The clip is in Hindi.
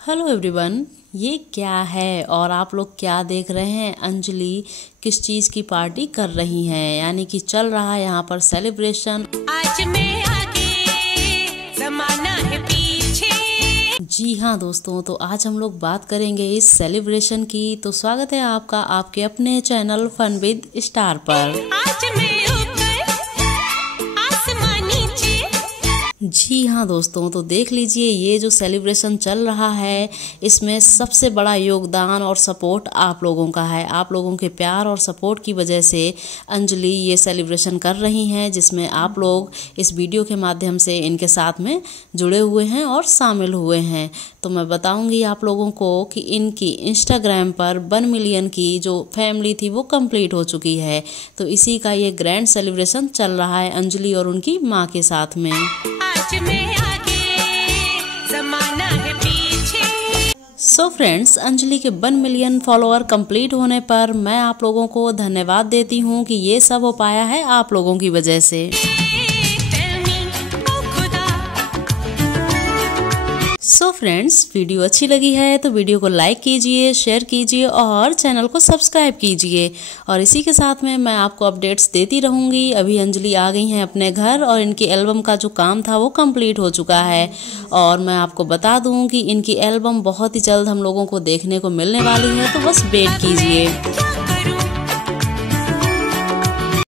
हेलो एवरीवन, ये क्या है और आप लोग क्या देख रहे हैं? अंजलि किस चीज़ की पार्टी कर रही हैं, यानी कि चल रहा है यहाँ पर सेलिब्रेशन। आज मैं आगे, ज़माना है पीछे। जी हाँ दोस्तों, तो आज हम लोग बात करेंगे इस सेलिब्रेशन की। तो स्वागत है आपका आपके अपने चैनल फन विद स्टार पर। आज मैं जी हाँ दोस्तों, तो देख लीजिए ये जो सेलिब्रेशन चल रहा है इसमें सबसे बड़ा योगदान और सपोर्ट आप लोगों का है। आप लोगों के प्यार और सपोर्ट की वजह से अंजलि ये सेलिब्रेशन कर रही हैं, जिसमें आप लोग इस वीडियो के माध्यम से इनके साथ में जुड़े हुए हैं और शामिल हुए हैं। तो मैं बताऊंगी आप लोगों को कि इनकी इंस्टाग्राम पर 1 मिलियन की जो फैमिली थी वो कंप्लीट हो चुकी है। तो इसी का ये ग्रैंड सेलिब्रेशन चल रहा है अंजलि और उनकी माँ के साथ में। सो फ्रेंड्स, अंजलि के 1 मिलियन फॉलोअर कंप्लीट होने पर मैं आप लोगों को धन्यवाद देती हूँ कि ये सब हो पाया है आप लोगों की वजह से। सो फ्रेंड्स, वीडियो अच्छी लगी है तो वीडियो को लाइक कीजिए, शेयर कीजिए और चैनल को सब्सक्राइब कीजिए। और इसी के साथ में मैं आपको अपडेट्स देती रहूँगी। अभी अंजलि आ गई हैं अपने घर और इनकी एल्बम का जो काम था वो कंप्लीट हो चुका है। और मैं आपको बता दूँ कि इनकी एल्बम बहुत ही जल्द हम लोगों को देखने को मिलने वाली है, तो बस वेट कीजिए।